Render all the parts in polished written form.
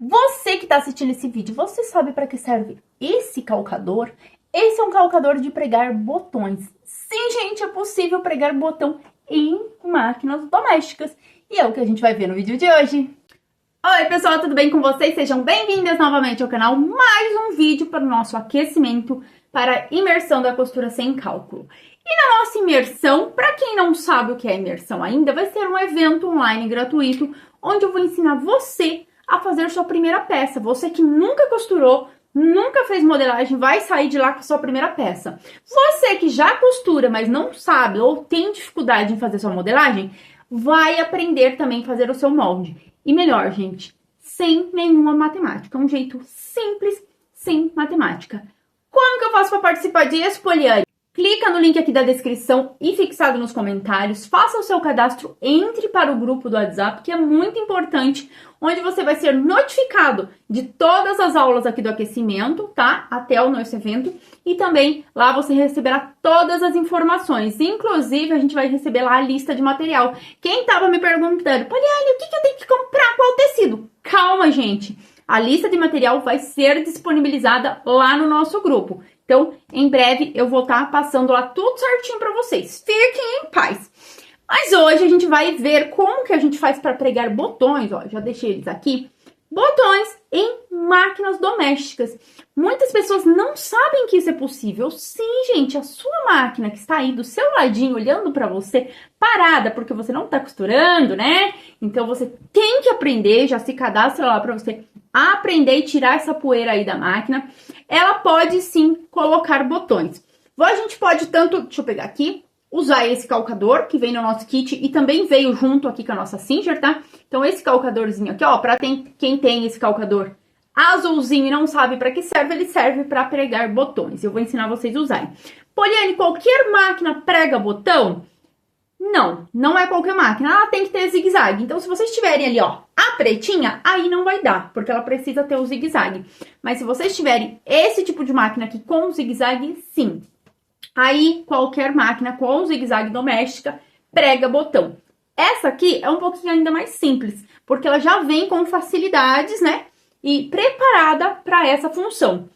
Você que está assistindo esse vídeo, você sabe para que serve esse calcador? Esse é um calcador de pregar botões. Sim, gente, é possível pregar botão em máquinas domésticas. E é o que a gente vai ver no vídeo de hoje. Oi, pessoal, tudo bem com vocês? Sejam bem-vindas novamente ao canal. Mais um vídeo para o nosso aquecimento para a imersão da costura sem cálculo. E na nossa imersão, para quem não sabe o que é imersão ainda, vai ser um evento online gratuito, onde eu vou ensinar você a fazer sua primeira peça. Você que nunca costurou, nunca fez modelagem, vai sair de lá com a sua primeira peça. Você que já costura, mas não sabe ou tem dificuldade em fazer sua modelagem, vai aprender também a fazer o seu molde. E melhor, gente, sem nenhuma matemática. Um jeito simples, sem matemática. Como que eu faço para participar disso, Poliane? Clica no link aqui da descrição e fixado nos comentários, faça o seu cadastro, entre para o grupo do WhatsApp, que é muito importante, onde você vai ser notificado de todas as aulas aqui do aquecimento, tá? Até o nosso evento. E também lá você receberá todas as informações. Inclusive, a gente vai receber lá a lista de material. Quem tava me perguntando, Poliane, o que eu tenho que comprar? Qual tecido? Calma, gente. A lista de material vai ser disponibilizada lá no nosso grupo. Então, em breve, eu vou estar passando lá tudo certinho para vocês. Fiquem em paz. Mas hoje a gente vai ver como que a gente faz para pregar botões. Ó, já deixei eles aqui. Botões em máquinas domésticas. Muitas pessoas não sabem que isso é possível. Sim, gente, a sua máquina que está aí do seu ladinho, olhando para você, parada, porque você não está costurando, né? Então, você tem que aprender, já se cadastra lá para você aprender e tirar essa poeira aí da máquina. Ela pode sim colocar botões. A gente pode tanto, deixa eu pegar aqui, usar esse calcador que vem no nosso kit e também veio junto aqui com a nossa Singer, tá? Então esse calcadorzinho aqui, ó, para quem tem esse calcador azulzinho e não sabe para que serve, ele serve para pregar botões. Eu vou ensinar vocês a usarem. Poliane, qualquer máquina prega botão? Não, não é qualquer máquina, ela tem que ter zigue-zague. Então, se vocês tiverem ali, ó, a pretinha, aí não vai dar, porque ela precisa ter o zigue-zague. Mas se vocês tiverem esse tipo de máquina aqui com zigue-zague, sim. Aí, qualquer máquina com zigue-zague doméstica prega botão. Essa aqui é um pouquinho ainda mais simples, porque ela já vem com facilidades, né? E preparada para essa função.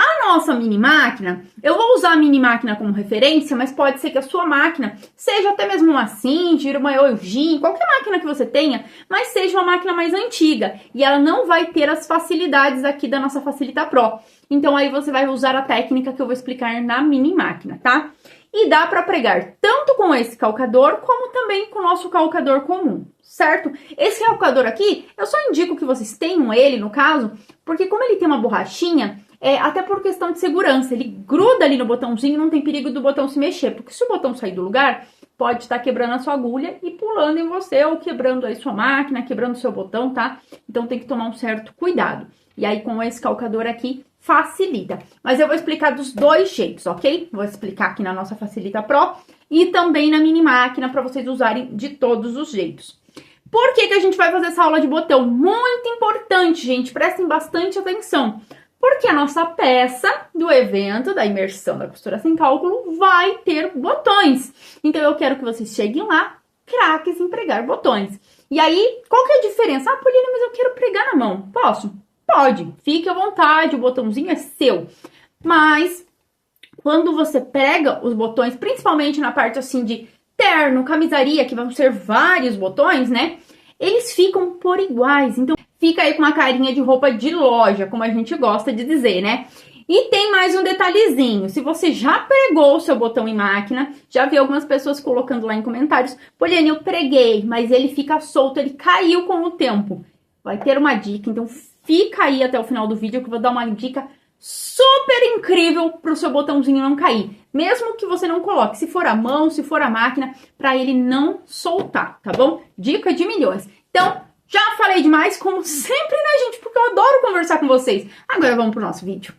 A nossa mini máquina, eu vou usar a mini máquina como referência, mas pode ser que a sua máquina seja até mesmo uma Singer, uma Eugene, qualquer máquina que você tenha, mas seja uma máquina mais antiga. E ela não vai ter as facilidades aqui da nossa Facilita Pro. Então aí você vai usar a técnica que eu vou explicar na mini máquina, tá? E dá para pregar tanto com esse calcador, como também com o nosso calcador comum, certo? Esse calcador aqui, eu só indico que vocês tenham ele, no caso, porque como ele tem uma borrachinha, até por questão de segurança, ele gruda ali no botãozinho, não tem perigo do botão se mexer, porque se o botão sair do lugar, pode estar quebrando a sua agulha e pulando em você, ou quebrando aí sua máquina, quebrando o seu botão, tá? Então tem que tomar um certo cuidado. E aí com esse calcador aqui, facilita. Mas eu vou explicar dos dois jeitos, ok? Vou explicar aqui na nossa Facilita Pro e também na mini máquina para vocês usarem de todos os jeitos. Por que a gente vai fazer essa aula de botão? Muito importante, gente, prestem bastante atenção. Porque a nossa peça do evento, da imersão da costura sem cálculo, vai ter botões. Então, eu quero que vocês cheguem lá, craques em pregar botões. E aí, qual que é a diferença? Ah, Poliane, mas eu quero pregar na mão. Posso? Pode. Fique à vontade, o botãozinho é seu. Mas, quando você prega os botões, principalmente na parte assim de terno, camisaria, que vão ser vários botões, né? Eles ficam por iguais. Então, fica aí com uma carinha de roupa de loja, como a gente gosta de dizer, né? E tem mais um detalhezinho. Se você já pregou o seu botão em máquina, já vi algumas pessoas colocando lá em comentários, Poliane, eu preguei, mas ele fica solto, ele caiu com o tempo. Vai ter uma dica, então fica aí até o final do vídeo que eu vou dar uma dica super incrível para o seu botãozinho não cair. Mesmo que você não coloque, se for a mão, se for a máquina, para ele não soltar, tá bom? Dica de milhões. Então, já falei demais, como sempre, né, gente? Porque eu adoro conversar com vocês. Agora vamos pro nosso vídeo.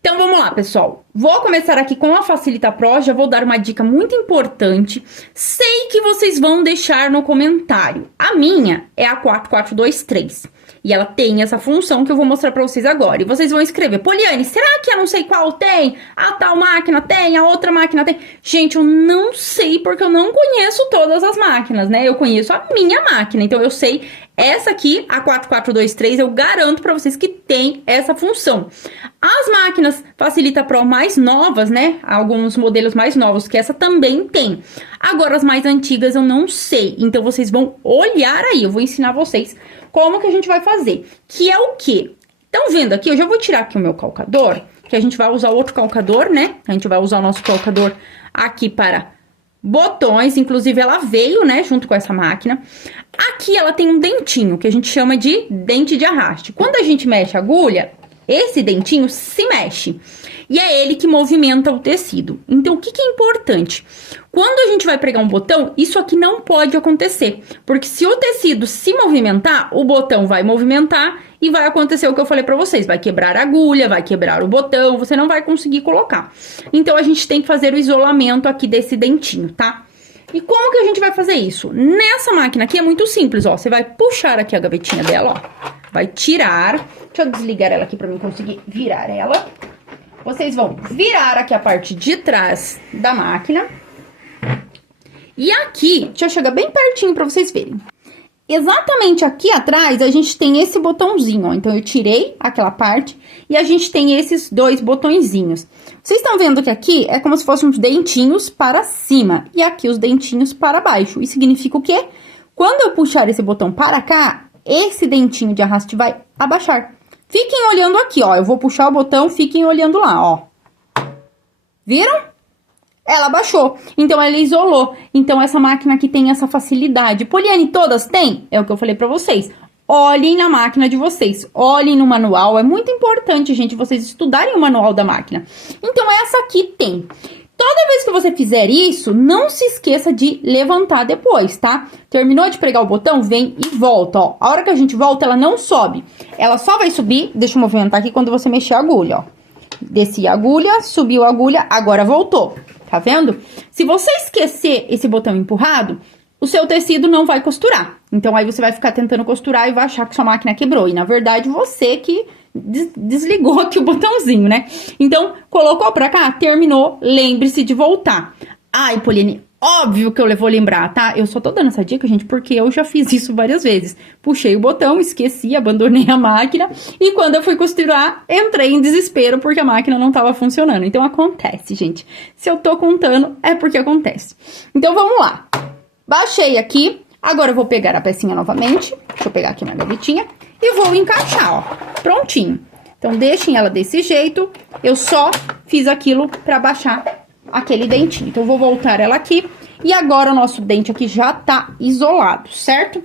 Então, vamos lá, pessoal. Vou começar aqui com a Facilita Pro. Já vou dar uma dica muito importante. Sei que vocês vão deixar no comentário. A minha é a 4423. E ela tem essa função que eu vou mostrar pra vocês agora. E vocês vão escrever, Poliane, será que eu não sei qual tem? A tal máquina tem, a outra máquina tem? Gente, eu não sei porque eu não conheço todas as máquinas, né? Eu conheço a minha máquina, então eu sei essa aqui, a 4423, eu garanto pra vocês que tem essa função. As máquinas Facilita Pro mais novas, né? Alguns modelos mais novos que essa também tem. Agora, as mais antigas eu não sei. Então, vocês vão olhar aí. Eu vou ensinar vocês como que a gente vai fazer. Que é o quê? Estão vendo aqui? Eu já vou tirar aqui o meu calcador. Que a gente vai usar outro calcador, né? A gente vai usar o nosso calcador aqui para botões, inclusive ela veio, né, junto com essa máquina. Aqui ela tem um dentinho, que a gente chama de dente de arraste. Quando a gente mexe a agulha, esse dentinho se mexe. E é ele que movimenta o tecido. Então, o que é importante? Quando a gente vai pregar um botão, isso aqui não pode acontecer. Porque se o tecido se movimentar, o botão vai movimentar e vai acontecer o que eu falei pra vocês. Vai quebrar a agulha, vai quebrar o botão, você não vai conseguir colocar. Então, a gente tem que fazer o isolamento aqui desse dentinho, tá? E como que a gente vai fazer isso? Nessa máquina aqui é muito simples, ó. Você vai puxar aqui a gavetinha dela, ó. Vai tirar. Deixa eu desligar ela aqui pra mim conseguir virar ela. Vocês vão virar aqui a parte de trás da máquina. E aqui, deixa eu chegar bem pertinho pra vocês verem. Exatamente aqui atrás, a gente tem esse botãozinho, ó. Então, eu tirei aquela parte e a gente tem esses dois botõezinhos. Vocês estão vendo que aqui é como se fossem uns dentinhos para cima e aqui os dentinhos para baixo. Isso significa o quê? Quando eu puxar esse botão para cá, esse dentinho de arraste vai abaixar. Fiquem olhando aqui, ó. Eu vou puxar o botão, fiquem olhando lá, ó. Viram? Ela baixou. Então, ela isolou. Então, essa máquina aqui tem essa facilidade. Poliane, todas têm? É o que eu falei pra vocês. Olhem na máquina de vocês. Olhem no manual. É muito importante, gente, vocês estudarem o manual da máquina. Então, essa aqui tem. Toda vez que você fizer isso, não se esqueça de levantar depois, tá? Terminou de pregar o botão, vem e volta, ó. A hora que a gente volta, ela não sobe. Ela só vai subir, deixa eu movimentar aqui, quando você mexer a agulha, ó. Desci a agulha, subiu a agulha, agora voltou. Tá vendo? Se você esquecer esse botão empurrado, o seu tecido não vai costurar. Então, aí você vai ficar tentando costurar e vai achar que sua máquina quebrou. E, na verdade, você que desligou aqui o botãozinho, né? Então, colocou pra cá, terminou, lembre-se de voltar. Ai, Poliane, óbvio que eu vou lembrar, tá? Eu só tô dando essa dica, gente, porque eu já fiz isso várias vezes. Puxei o botão, esqueci, abandonei a máquina. E quando eu fui costurar, entrei em desespero porque a máquina não tava funcionando. Então, acontece, gente. Se eu tô contando, é porque acontece. Então, vamos lá. Baixei aqui. Agora, eu vou pegar a pecinha novamente. Deixa eu pegar aqui na gavetinha. E vou encaixar, ó. Prontinho. Então, deixem ela desse jeito. Eu só fiz aquilo pra baixar aquele dentinho. Então, eu vou voltar ela aqui. E agora, o nosso dente aqui já tá isolado, certo?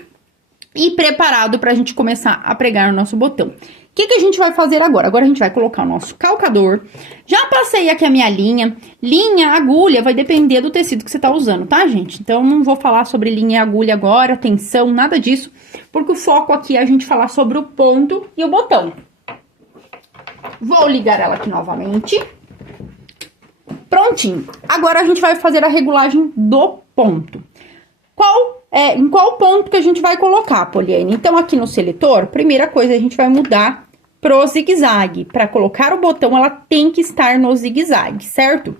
E preparado pra gente começar a pregar o nosso botão. O que a gente vai fazer agora? Agora, a gente vai colocar o nosso calcador. Já passei aqui a minha linha. Linha, agulha, vai depender do tecido que você tá usando, tá, gente? Então, não vou falar sobre linha e agulha agora, tensão, nada disso. Porque o foco aqui é a gente falar sobre o ponto e o botão. Vou ligar ela aqui novamente. Prontinho. Agora, a gente vai fazer a regulagem do ponto. Em qual ponto que a gente vai colocar, Poliane? Então, aqui no seletor, primeira coisa, a gente vai mudar pro zigue-zague. Para colocar o botão, ela tem que estar no zigue-zague, certo?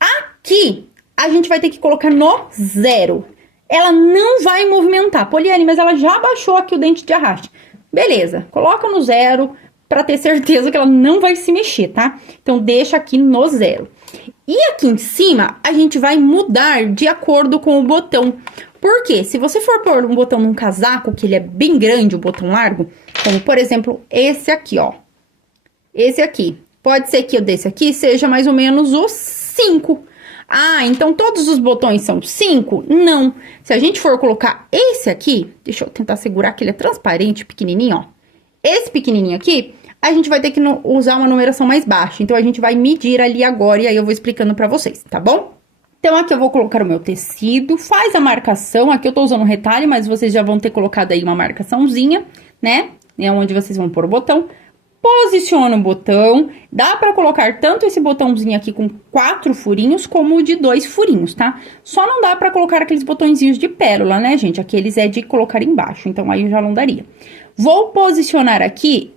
Aqui, a gente vai ter que colocar no 0. Ela não vai movimentar. Poliane, mas ela já baixou aqui o dente de arraste. Beleza, coloca no 0 para ter certeza que ela não vai se mexer, tá? Então, deixa aqui no 0. E aqui em cima, a gente vai mudar de acordo com o botão. Por quê? Se você for pôr um botão num casaco, que ele é bem grande, o botão largo, como, por exemplo, esse aqui, ó. Esse aqui. Pode ser que o desse aqui seja mais ou menos o 5. Ah, então todos os botões são 5? Não. Se a gente for colocar esse aqui, deixa eu tentar segurar que ele é transparente, pequenininho, ó. Esse pequenininho aqui, a gente vai ter que usar uma numeração mais baixa. Então, a gente vai medir ali agora e aí eu vou explicando pra vocês, tá bom? Então, aqui eu vou colocar o meu tecido, faz a marcação. Aqui eu tô usando um retalho, mas vocês já vão ter colocado aí uma marcaçãozinha, né? É onde vocês vão pôr o botão. Posiciona o botão. Dá pra colocar tanto esse botãozinho aqui com 4 furinhos, como o de 2 furinhos, tá? Só não dá pra colocar aqueles botõezinhos de pérola, né, gente? Aqueles é de colocar embaixo, então aí eu já não daria. Vou posicionar aqui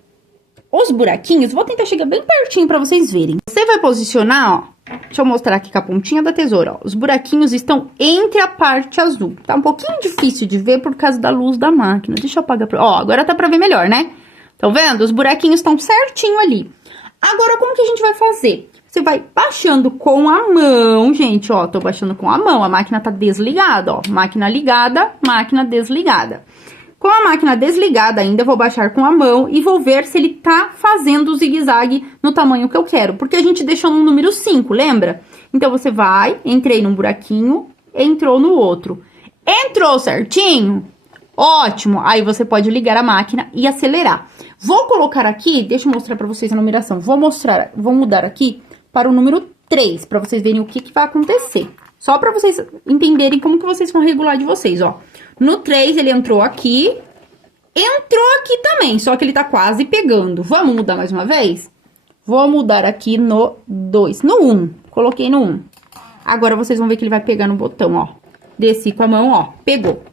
os buraquinhos. Vou tentar chegar bem pertinho pra vocês verem. Você vai posicionar, ó. Deixa eu mostrar aqui com a pontinha da tesoura, ó. Os buraquinhos estão entre a parte azul. Tá um pouquinho difícil de ver por causa da luz da máquina. Deixa eu apagar. Ó, agora tá pra ver melhor, né? Estão vendo? Os buraquinhos estão certinho ali. Agora, como que a gente vai fazer? Você vai baixando com a mão, gente, ó. Tô baixando com a mão. A máquina tá desligada, ó. Máquina ligada, máquina desligada. Com a máquina desligada ainda, eu vou baixar com a mão e vou ver se ele tá fazendo o zigue-zague no tamanho que eu quero. Porque a gente deixou no número 5, lembra? Então, você vai, entrei num buraquinho, entrou no outro. Entrou certinho? Ótimo! Aí, você pode ligar a máquina e acelerar. Vou colocar aqui, deixa eu mostrar pra vocês a numeração. Vou mudar aqui para o número 3, pra vocês verem o que vai acontecer. Só pra vocês entenderem como que vocês vão regular de vocês, ó. No 3, ele entrou aqui também, só que ele tá quase pegando. Vamos mudar mais uma vez? Vou mudar aqui no 2, no 1. Coloquei no 1. Agora, vocês vão ver que ele vai pegar no botão, ó. Desci com a mão, ó, pegou.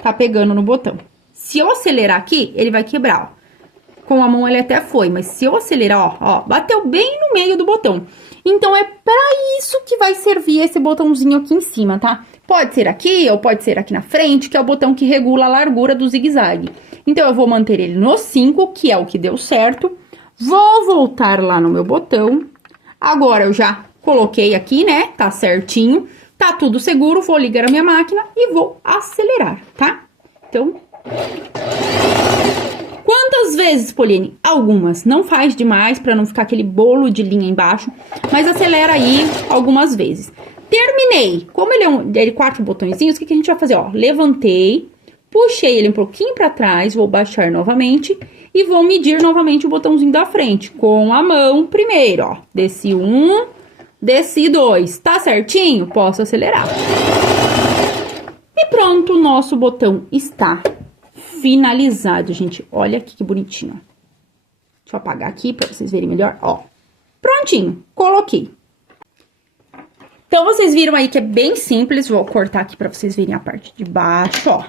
Tá pegando no botão. Se eu acelerar aqui, ele vai quebrar, ó. Com a mão ele até foi, mas se eu acelerar, ó, bateu bem no meio do botão. Então, é pra isso que vai servir esse botãozinho aqui em cima, tá? Pode ser aqui ou pode ser aqui na frente, que é o botão que regula a largura do zigue-zague. Então, eu vou manter ele no 5, que é o que deu certo. Vou voltar lá no meu botão. Agora, eu já coloquei aqui, né? Tá certinho. Tá tudo seguro, vou ligar a minha máquina e vou acelerar, tá? Então... Quantas vezes, Poliane? Algumas. Não faz demais pra não ficar aquele bolo de linha embaixo, mas acelera aí algumas vezes. Terminei. Como ele é 4 botõezinhos, o que a gente vai fazer? Ó, levantei, puxei ele um pouquinho pra trás, vou baixar novamente e vou medir novamente o botãozinho da frente com a mão primeiro, ó. Desci 1, desci 2. Tá certinho? Posso acelerar. E pronto, o nosso botão está finalizado, gente. Olha aqui que bonitinho. Deixa eu apagar aqui pra vocês verem melhor. Ó, prontinho. Coloquei. Então, vocês viram aí que é bem simples. Vou cortar aqui pra vocês verem a parte de baixo, ó.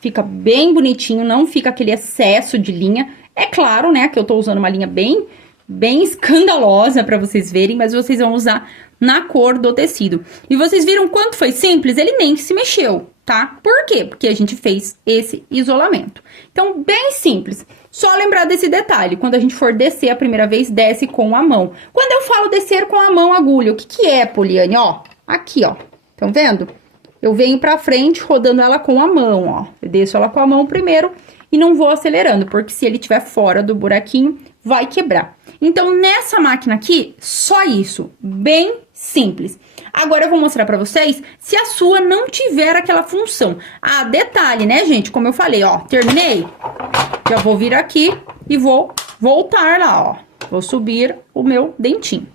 Fica bem bonitinho, não fica aquele excesso de linha. É claro, né, que eu tô usando uma linha bem escandalosa pra vocês verem, mas vocês vão usar na cor do tecido. E vocês viram quanto foi simples? Ele nem se mexeu, tá? Por quê? Porque a gente fez esse isolamento. Então, bem simples. Só lembrar desse detalhe. Quando a gente for descer a primeira vez, desce com a mão. Quando eu falo descer com a mão agulha, o que é, Poliane? Ó, aqui, ó. Estão vendo? Eu venho pra frente rodando ela com a mão, ó. Eu desço ela com a mão primeiro e não vou acelerando, porque se ele estiver fora do buraquinho, vai quebrar. Então, nessa máquina aqui, só isso. Bem simples. Agora, eu vou mostrar pra vocês se a sua não tiver aquela função. Ah, detalhe, né, gente? Como eu falei, ó, terminei. Já vou vir aqui e vou voltar lá, ó. Vou subir o meu dentinho.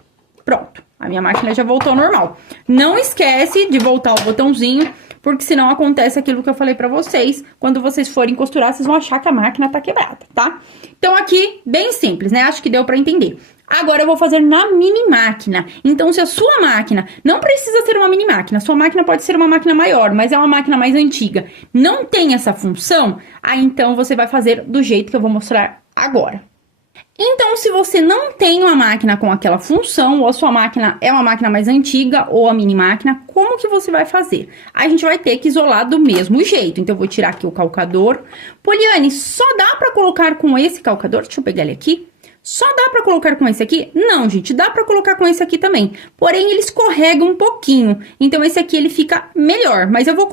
Pronto. A minha máquina já voltou ao normal. Não esquece de voltar o botãozinho, porque senão acontece aquilo que eu falei pra vocês. Quando vocês forem costurar, vocês vão achar que a máquina tá quebrada, tá? Então, aqui, bem simples, né? Acho que deu pra entender. Agora, eu vou fazer na mini máquina. Então, se a sua máquina não precisa ser uma mini máquina, sua máquina pode ser uma máquina maior, mas é uma máquina mais antiga, não tem essa função, aí então você vai fazer do jeito que eu vou mostrar agora. Então, se você não tem uma máquina com aquela função, ou a sua máquina é uma máquina mais antiga, ou a mini máquina, como que você vai fazer? A gente vai ter que isolar do mesmo jeito. Então, eu vou tirar aqui o calcador. Poliane, só dá pra colocar com esse calcador? Deixa eu pegar ele aqui. Só dá pra colocar com esse aqui? Não, gente, dá pra colocar com esse aqui também. Porém, ele escorrega um pouquinho. Então, esse aqui, ele fica melhor. Mas eu vou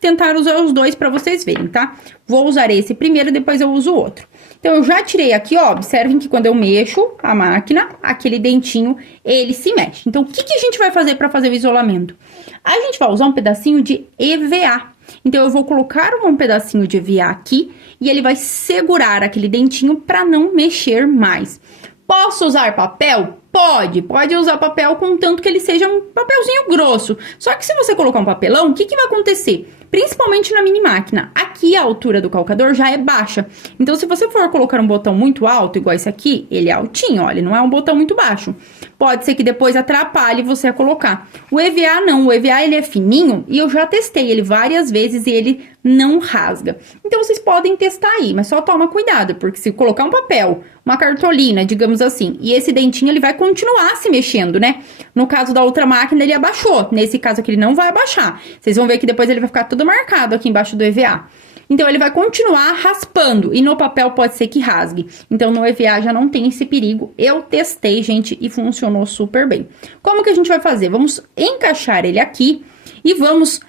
tentar usar os dois pra vocês verem, tá? Vou usar esse primeiro, depois eu uso o outro. Então, eu já tirei aqui, ó, observem que quando eu mexo a máquina, aquele dentinho, ele se mexe. Então, o que a gente vai fazer pra fazer o isolamento? A gente vai usar um pedacinho de EVA. Então, eu vou colocar um pedacinho de EVA aqui e ele vai segurar aquele dentinho pra não mexer mais. Posso usar papel? Pode usar papel contanto que ele seja um papelzinho grosso. Só que se você colocar um papelão, o que vai acontecer? principalmente na mini máquina. Aqui a altura do calcador já é baixa. Então, se você for colocar um botão muito alto, igual esse aqui, ele é altinho, olha, não é um botão muito baixo. Pode ser que depois atrapalhe você a colocar. O EVA não, o EVA ele é fininho e eu já testei ele várias vezes e ele não rasga. Então, vocês podem testar aí, mas só toma cuidado, porque se colocar um papel, uma cartolina, digamos assim, e esse dentinho ele vai continuar se mexendo, né? No caso da outra máquina, ele abaixou. Nesse caso aqui, ele não vai abaixar. Vocês vão ver que depois ele vai ficar todo marcado aqui embaixo do EVA. Então, ele vai continuar raspando e no papel pode ser que rasgue. Então, no EVA já não tem esse perigo. Eu testei, gente, e funcionou super bem. Como que a gente vai fazer? Vamos encaixar ele aqui e vamos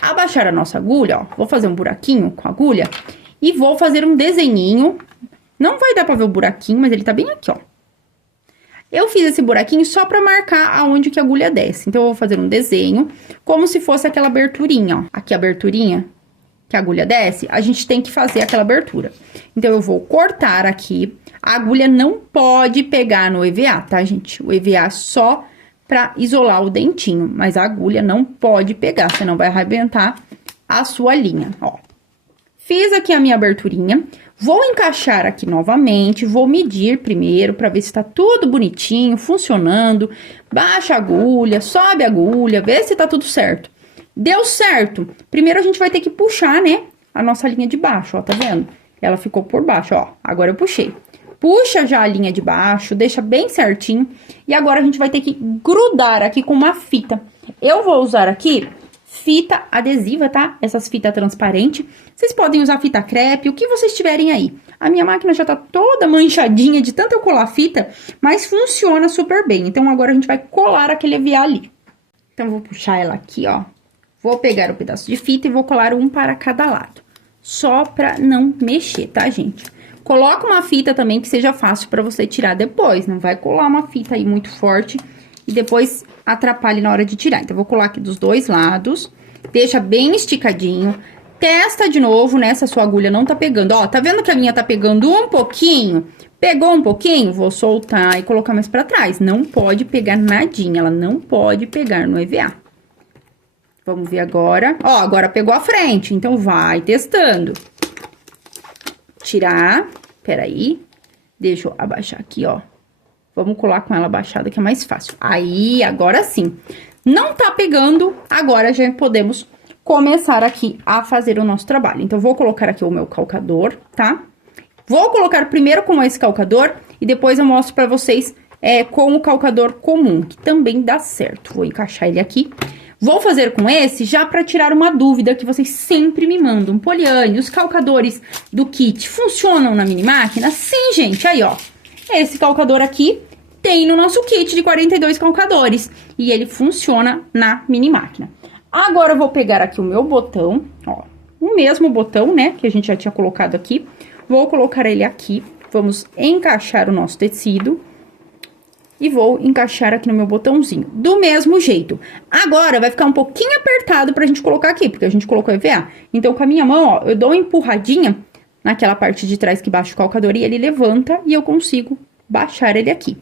abaixar a nossa agulha, ó. Vou fazer um buraquinho com a agulha e vou fazer um desenhinho. Não vai dar pra ver o buraquinho, mas ele tá bem aqui, ó. Eu fiz esse buraquinho só pra marcar aonde que a agulha desce. Então, eu vou fazer um desenho como se fosse aquela aberturinha, ó. Aqui a aberturinha que a agulha desce, a gente tem que fazer aquela abertura. Então, eu vou cortar aqui. A agulha não pode pegar no EVA, tá, gente? O EVA é só pra isolar o dentinho, mas a agulha não pode pegar, senão vai arrebentar a sua linha, ó. Fiz aqui a minha aberturinha, vou encaixar aqui novamente, vou medir primeiro pra ver se tá tudo bonitinho, funcionando. Baixa a agulha, sobe a agulha, vê se tá tudo certo. Deu certo. Primeiro a gente vai ter que puxar, né, a nossa linha de baixo, ó, tá vendo? Ela ficou por baixo, ó, agora eu puxei. Puxa já a linha de baixo, deixa bem certinho. E agora a gente vai ter que grudar aqui com uma fita. Eu vou usar aqui fita adesiva, tá? Essas fitas transparentes. Vocês podem usar fita crepe, o que vocês tiverem aí. A minha máquina já tá toda manchadinha de tanto eu colar fita, mas funciona super bem. Então, agora a gente vai colar aquele EVA ali. Então, eu vou puxar ela aqui, ó. Vou pegar o pedaço de fita e vou colar um para cada lado. Só pra não mexer, tá, gente? Coloca uma fita também que seja fácil pra você tirar depois. Não vai colar uma fita aí muito forte e depois atrapalhe na hora de tirar. Então, eu vou colar aqui dos dois lados. Deixa bem esticadinho. Testa de novo, né? Se a sua agulha não tá pegando. Ó, tá vendo que a minha tá pegando um pouquinho? Pegou um pouquinho? Vou soltar e colocar mais pra trás. Não pode pegar nadinha. Ela não pode pegar no EVA. Vamos ver agora. Ó, agora pegou a frente. Então, vai testando. Tirar. Peraí. Deixa eu abaixar aqui, ó. Vamos colar com ela abaixada, que é mais fácil. Aí, agora sim. Não tá pegando, agora já podemos começar aqui a fazer o nosso trabalho. Então, vou colocar aqui o meu calcador, tá? Vou colocar primeiro com esse calcador e depois eu mostro pra vocês com o calcador comum, que também dá certo. Vou encaixar ele aqui. Vou fazer com esse já pra tirar uma dúvida que vocês sempre me mandam. Poliane, os calcadores do kit funcionam na mini máquina? Sim, gente, aí, ó. Esse calcador aqui tem no nosso kit de 42 calcadores. E ele funciona na mini máquina. Agora, eu vou pegar aqui o meu botão, ó. O mesmo botão, né, que a gente já tinha colocado aqui. Vou colocar ele aqui. Vamos encaixar o nosso tecido. E vou encaixar aqui no meu botãozinho. Do mesmo jeito. Agora, vai ficar um pouquinho apertado pra gente colocar aqui, porque a gente colocou EVA. Então, com a minha mão, ó, eu dou uma empurradinha naquela parte de trás que baixa o calcador e ele levanta e eu consigo baixar ele aqui.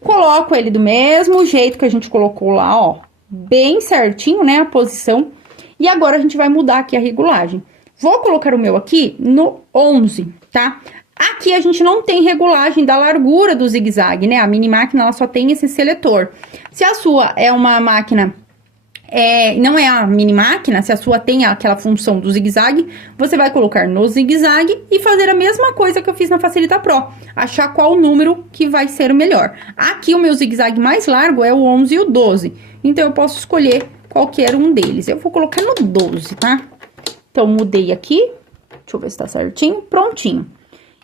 Coloco ele do mesmo jeito que a gente colocou lá, ó, bem certinho, né, a posição. E agora a gente vai mudar aqui a regulagem. Vou colocar o meu aqui no 11, tá? Aqui a gente não tem regulagem da largura do zigue-zague, né? A mini máquina, ela só tem esse seletor. Se a sua é uma máquina... não é a mini máquina, se a sua tem aquela função do zigue-zague, você vai colocar no zigue-zague e fazer a mesma coisa que eu fiz na Facilita Pro. Achar qual número que vai ser o melhor. Aqui o meu zigue-zague mais largo é o 11 e o 12. Então, eu posso escolher qualquer um deles. Eu vou colocar no 12, tá? Então, mudei aqui. Deixa eu ver se tá certinho. Prontinho.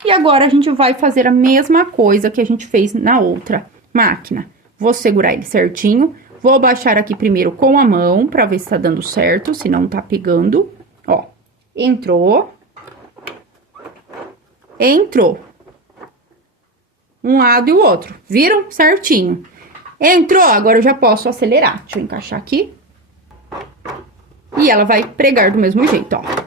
E agora, a gente vai fazer a mesma coisa que a gente fez na outra máquina. Vou segurar ele certinho. Vou baixar aqui primeiro com a mão, pra ver se tá dando certo, se não tá pegando. Ó, entrou. Entrou. Um lado e o outro. Viram? Certinho. Entrou, agora eu já posso acelerar. Deixa eu encaixar aqui. E ela vai pregar do mesmo jeito, ó.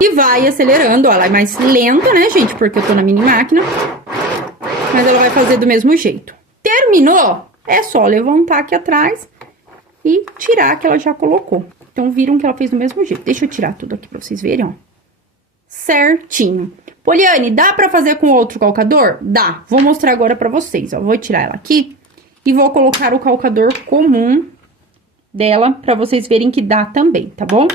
E vai acelerando, ó. Ela é mais lenta, né, gente? Porque eu tô na mini máquina. Mas ela vai fazer do mesmo jeito. Terminou? É só levantar aqui atrás e tirar que ela já colocou. Então, viram que ela fez do mesmo jeito. Deixa eu tirar tudo aqui pra vocês verem, ó. Certinho. Poliane, dá pra fazer com outro calcador? Dá. Vou mostrar agora pra vocês, ó. Vou tirar ela aqui e vou colocar o calcador comum dela pra vocês verem que dá também, tá bom?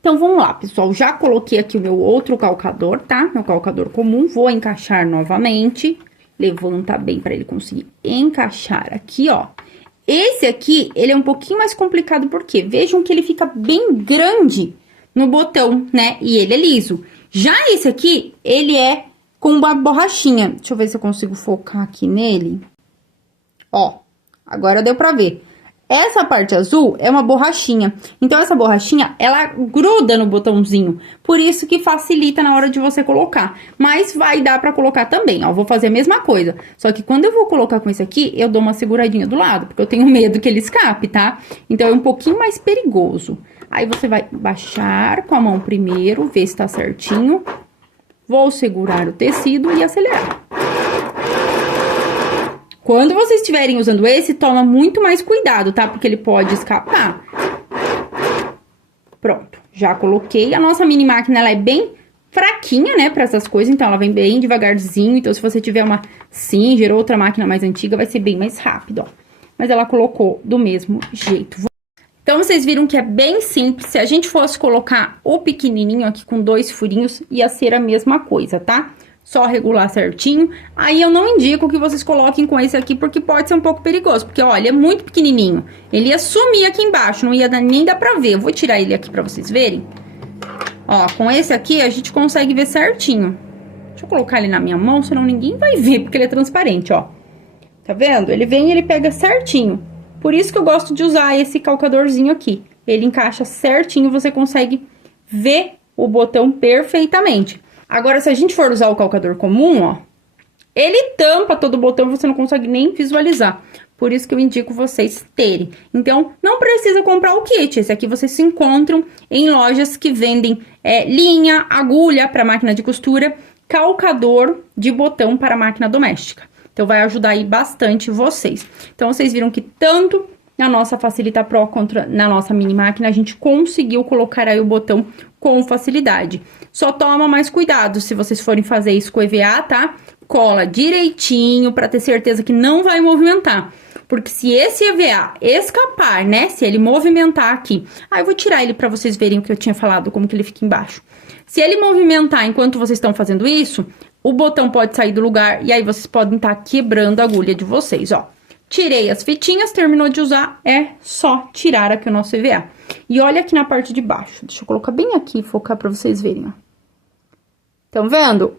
Então, vamos lá, pessoal. Já coloquei aqui o meu outro calcador, tá? Meu calcador comum. Vou encaixar novamente. Levanta bem pra ele conseguir encaixar aqui, ó. Esse aqui, ele é um pouquinho mais complicado, porque vejam que ele fica bem grande no botão, né? E ele é liso. Já esse aqui, ele é com uma borrachinha. Deixa eu ver se eu consigo focar aqui nele. Ó, agora deu pra ver. Essa parte azul é uma borrachinha. Então, essa borrachinha, ela gruda no botãozinho. Por isso que facilita na hora de você colocar. Mas vai dar pra colocar também, ó. Vou fazer a mesma coisa. Só que quando eu vou colocar com esse aqui, eu dou uma seguradinha do lado. Porque eu tenho medo que ele escape, tá? Então, é um pouquinho mais perigoso. Aí, você vai baixar com a mão primeiro, ver se tá certinho. Vou segurar o tecido e acelerar. Quando vocês estiverem usando esse, toma muito mais cuidado, tá? Porque ele pode escapar. Pronto, já coloquei. A nossa mini máquina, ela é bem fraquinha, né? Pra essas coisas, então ela vem bem devagarzinho. Então, se você tiver uma Singer ou outra máquina mais antiga, vai ser bem mais rápido, ó. Mas ela colocou do mesmo jeito. Então, vocês viram que é bem simples. Se a gente fosse colocar o pequenininho aqui com 2 furinhos, ia ser a mesma coisa, tá? Só regular certinho. Aí, eu não indico que vocês coloquem com esse aqui, porque pode ser um pouco perigoso. Porque, olha, ele é muito pequenininho. Ele ia sumir aqui embaixo, não ia nem dar pra ver. Eu vou tirar ele aqui pra vocês verem. Ó, com esse aqui, a gente consegue ver certinho. Deixa eu colocar ele na minha mão, senão ninguém vai ver, porque ele é transparente, ó. Tá vendo? Ele vem e ele pega certinho. Por isso que eu gosto de usar esse calcadorzinho aqui. Ele encaixa certinho, você consegue ver o botão perfeitamente. Agora, se a gente for usar o calcador comum, ó, ele tampa todo o botão, você não consegue nem visualizar. Por isso que eu indico vocês terem. Então, não precisa comprar o kit. Esse aqui vocês se encontram em lojas que vendem linha, agulha para máquina de costura, calcador de botão para máquina doméstica. Então, vai ajudar aí bastante vocês. Então, vocês viram que tanto na nossa Facilita Pro quanto na nossa mini máquina, a gente conseguiu colocar aí o botão com facilidade. Só toma mais cuidado se vocês forem fazer isso com EVA, tá? Cola direitinho para ter certeza que não vai movimentar. Porque se esse EVA escapar, né? Se ele movimentar aqui... Ah, eu vou tirar ele para vocês verem o que eu tinha falado, como que ele fica embaixo. Se ele movimentar enquanto vocês estão fazendo isso, o botão pode sair do lugar e aí vocês podem estar quebrando a agulha de vocês, ó. Tirei as fitinhas, terminou de usar, é só tirar aqui o nosso EVA. E olha aqui na parte de baixo. Deixa eu colocar bem aqui e focar pra vocês verem, ó. Estão vendo?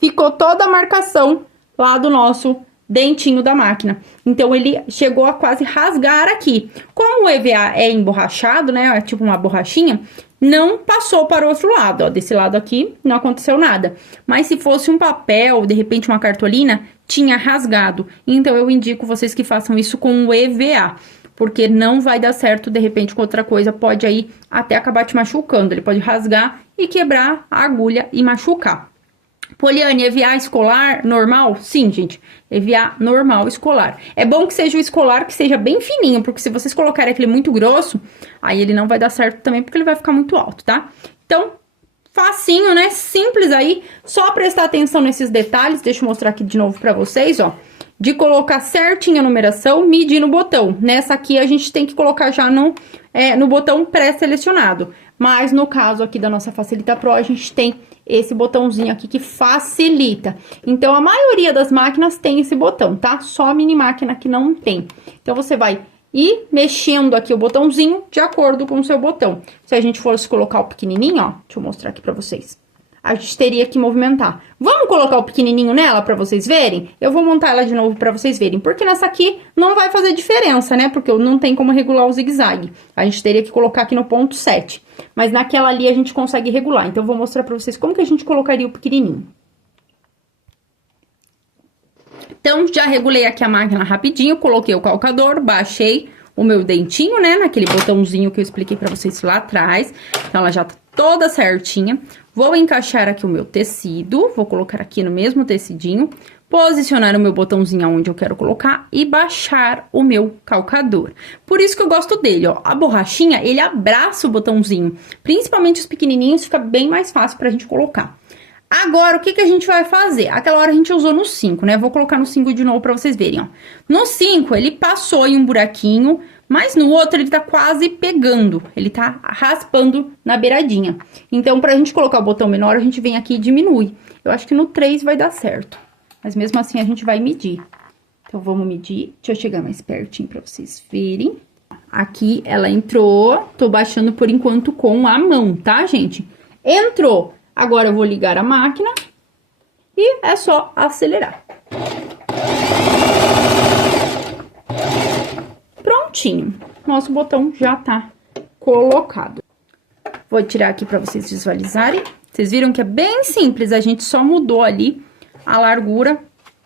Ficou toda a marcação lá do nosso dentinho da máquina. Então, ele chegou a quase rasgar aqui. Como o EVA é emborrachado, né? É tipo uma borrachinha, não passou para o outro lado, ó. Desse lado aqui, não aconteceu nada. Mas se fosse um papel, de repente uma cartolina, tinha rasgado. Então, eu indico vocês que façam isso com o EVA. Porque não vai dar certo, de repente, com outra coisa, pode aí até acabar te machucando. Ele pode rasgar e quebrar a agulha e machucar. Poliane, EVA escolar normal? Sim, gente, EVA normal escolar. É bom que seja o escolar, que seja bem fininho, porque se vocês colocarem aquele muito grosso, aí ele não vai dar certo também, porque ele vai ficar muito alto, tá? Então, facinho, né? Simples aí, só prestar atenção nesses detalhes. Deixa eu mostrar aqui de novo pra vocês, ó. De colocar certinho a numeração, medir no botão. Nessa aqui, a gente tem que colocar já no botão pré-selecionado. Mas, no caso aqui da nossa Facilita Pro, a gente tem esse botãozinho aqui que facilita. Então, a maioria das máquinas tem esse botão, tá? Só a mini máquina que não tem. Então, você vai ir mexendo aqui o botãozinho de acordo com o seu botão. Se a gente fosse colocar o pequenininho, ó, deixa eu mostrar aqui pra vocês. A gente teria que movimentar. Vamos colocar o pequenininho nela pra vocês verem? Eu vou montar ela de novo pra vocês verem. Porque nessa aqui não vai fazer diferença, né? Porque não tem como regular o zigue-zague. A gente teria que colocar aqui no ponto 7. Mas naquela ali a gente consegue regular. Então, eu vou mostrar pra vocês como que a gente colocaria o pequenininho. Então, já regulei aqui a máquina rapidinho. Coloquei o calcador, baixei o meu dentinho, né? Naquele botãozinho que eu expliquei pra vocês lá atrás. Então, ela já tá toda certinha. Vou encaixar aqui o meu tecido. Vou colocar aqui no mesmo tecidinho. posicionar o meu botãozinho onde eu quero colocar e baixar o meu calcador. Por isso que eu gosto dele, ó. A borrachinha, ele abraça o botãozinho, principalmente os pequenininhos, fica bem mais fácil pra gente colocar. Agora, o que a gente vai fazer? Aquela hora a gente usou no 5, né? Vou colocar no 5 de novo pra vocês verem, ó. No 5, ele passou em um buraquinho, mas no outro ele tá quase pegando. Ele tá raspando na beiradinha. Então, pra gente colocar o botão menor, a gente vem aqui e diminui. Eu acho que no 3 vai dar certo. Mas mesmo assim, a gente vai medir. Então, vamos medir. Deixa eu chegar mais pertinho pra vocês verem. Aqui, ela entrou. Tô baixando por enquanto com a mão, tá, gente? Entrou. Agora, eu vou ligar a máquina e é só acelerar. Prontinho. Nosso botão já tá colocado. Vou tirar aqui para vocês visualizarem. Vocês viram que é bem simples, a gente só mudou ali a largura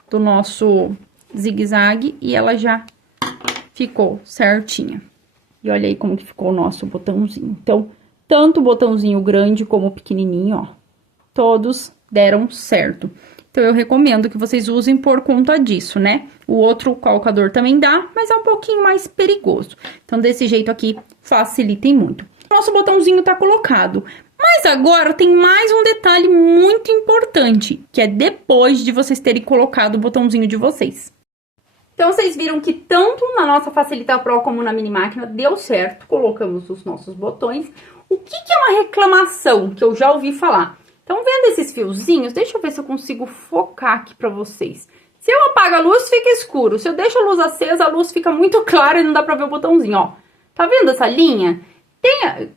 do nosso zigue-zague e ela já ficou certinha. E olha aí como que ficou o nosso botãozinho. Então, tanto o botãozinho grande como o pequenininho, ó, todos deram certo. Então, eu recomendo que vocês usem por conta disso, né? O outro calcador também dá, mas é um pouquinho mais perigoso. Então, desse jeito aqui, facilitem muito. Nosso botãozinho tá colocado. Mas agora tem mais um detalhe muito importante, que é depois de vocês terem colocado o botãozinho de vocês. Então, vocês viram que tanto na nossa Facilita Pro como na mini máquina deu certo, colocamos os nossos botões. O que é uma reclamação que eu já ouvi falar? Então, vendo esses fiozinhos, deixa eu ver se eu consigo focar aqui pra vocês. Se eu apago a luz, fica escuro. Se eu deixo a luz acesa, a luz fica muito clara e não dá pra ver o botãozinho, ó. Tá vendo essa linha?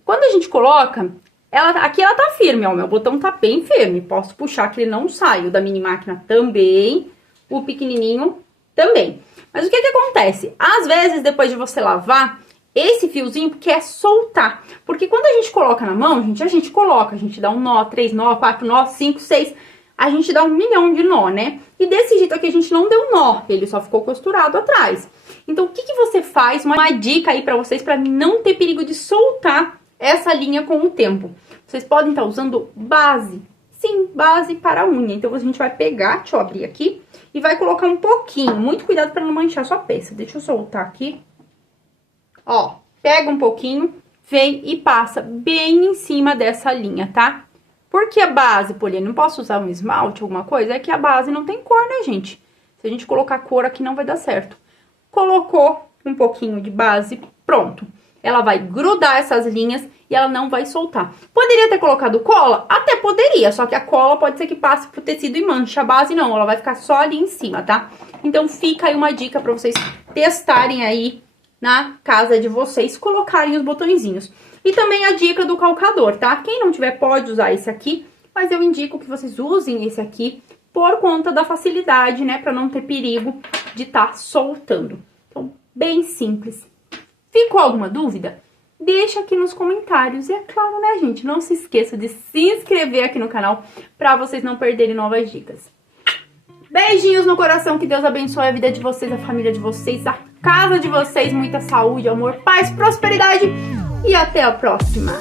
Quando a gente coloca, aqui ela tá firme, ó. Meu botão tá bem firme. Posso puxar que ele não sai. O da mini máquina também. O pequenininho também. Mas o que acontece? Às vezes, depois de você lavar, esse fiozinho quer soltar. Porque quando a gente coloca na mão, gente, a gente dá um nó, 3 nó, 4 nó, 5, 6. A gente dá 1 milhão de nó, né? E desse jeito aqui a gente não deu nó, ele só ficou costurado atrás. Então, o que você faz? Uma dica aí pra vocês, pra não ter perigo de soltar essa linha com o tempo. Vocês podem estar usando base. Sim, base para unha. Então, a gente vai pegar, deixa eu abrir aqui, e vai colocar um pouquinho. Muito cuidado para não manchar sua peça. Deixa eu soltar aqui. Ó, pega um pouquinho, vem e passa bem em cima dessa linha, tá? Porque a base, Poliana, não posso usar um esmalte, alguma coisa? É que a base não tem cor, né, gente? Se a gente colocar cor aqui, não vai dar certo. Colocou um pouquinho de base, pronto. Ela vai grudar essas linhas e ela não vai soltar. Poderia ter colocado cola? Até poderia, só que a cola pode ser que passe pro tecido e manche. A base não, ela vai ficar só ali em cima, tá? Então, fica aí uma dica pra vocês testarem aí na casa de vocês, colocarem os botõezinhos. E também a dica do calcador, tá? Quem não tiver pode usar esse aqui, mas eu indico que vocês usem esse aqui por conta da facilidade, né? Pra não ter perigo de estar soltando. Então, bem simples. Ficou alguma dúvida? Deixa aqui nos comentários. E é claro, né, gente? Não se esqueça de se inscrever aqui no canal pra vocês não perderem novas dicas. Beijinhos no coração, que Deus abençoe a vida de vocês, a família de vocês, a casa de vocês. Muita saúde, amor, paz, prosperidade e até a próxima!